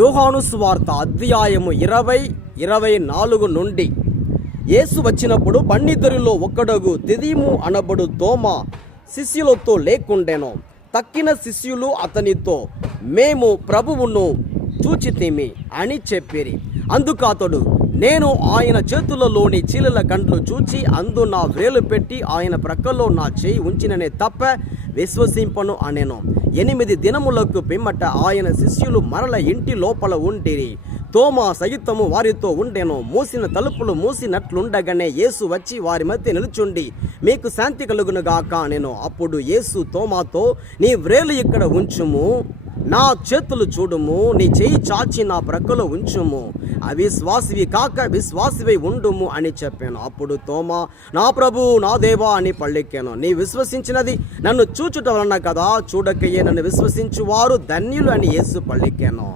యోహాను సువార్త అధ్యాయము 20:24 నుండి. యేసు వచ్చినప్పుడు పన్నిద్దరిలో ఒక్కడగు దిదిము అనబడు తోమా శిష్యులతో లేకుండెను. తక్కిన శిష్యులు అతనితో, మేము ప్రభువును చూచితిమి అని చెప్పిరి. అందుకు అతడు, నేను ఆయన చేతులలోని చీలల కండ్లు చూచి అందు నా వ్రేలు పెట్టి ఆయన ప్రక్కలో నా చేయి ఉంచిననే తప్ప విశ్వసింపను అనెను. 8 దినములకు పిమ్మట ఆయన శిష్యులు మరల ఇంటి లోపల ఉంటిరి. తోమా సహితము వారితో ఉండెను. మూసిన తలుపులు మూసినట్లుండగానే యేసు వచ్చి వారి మధ్య నిలుచుండి, మీకు శాంతి కలుగునుగాక అనెను. అప్పుడు యేసు తోమాతో, నీ వ్రేలు ఇక్కడ ఉంచుము, నా చేతులు చూడుము, నీ చేయి చాచి నా ప్రక్కలో ఉంచుము, అవిశ్వాసివి కాక విశ్వాసివై ఉండుము అని చెప్పాను. అప్పుడు తోమా, నా ప్రభు నా దేవా అని పళ్ళెక్కాను. నీ విశ్వసించినది నన్ను చూచుట వలన కదా, చూడకయే నన్ను విశ్వసించువారు ధన్యులు అని యేసు పళ్ళెక్కాను.